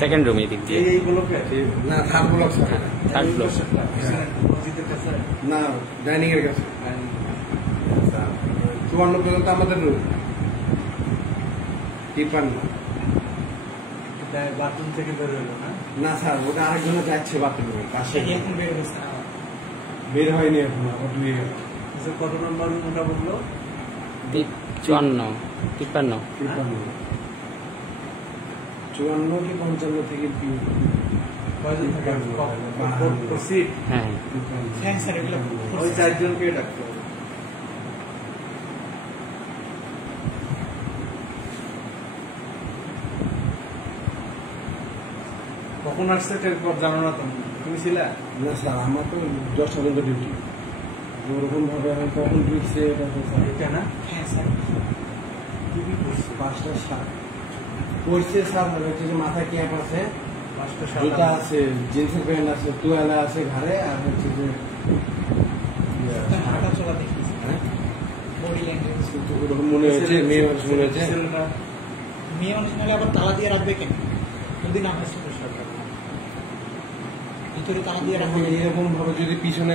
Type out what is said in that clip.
Second room এদিক দিয়ে না থার্ড ব্লক থার্ড ফ্লোর না ডাইনিং এর কাছে 54 পর্যন্ত আমাদের রুম 53 বাথরুম থেকে বের হলো না স্যার ওটা আরেকজনে যাচ্ছে বাথরুমে পাশে বের হয়নি এখন কত নম্বর রুমটা বললো 54 53 54 কি 55 থেকে হ্যাঁ ওই চারজনকে ডাকতে হবে। কখন আসছে জানো না তুমি ছিলা? না স্যার আমার তো 10টা পর্যন্ত ডিউটি ওরকম ভাবে আমি কখন ঢুকছে এটা না? হ্যাঁ স্যার। টিভি করছে 5টা 7 করছে স্যার হচ্ছে যে মাথায় ক্যাপ আছে 5টা 7 জুতা আছে জিন্সের প্যান্ট আছে টুয়ালা আছে ঘাড়ে আর হচ্ছে যে হাঁটা চলা দেখিয়েছি, হ্যাঁ বডি ল্যাঙ্গুয়েজ। ওরকম মনে হচ্ছে মেয়ে মানুষ মনে হচ্ছে মেয়ে মানুষ নাহলে আবার তালা দিয়ে রাখবে কেন? যদি না হয় ভিতরে তালা দিয়ে রাখবে এরকম ভাবে যদি পিছনে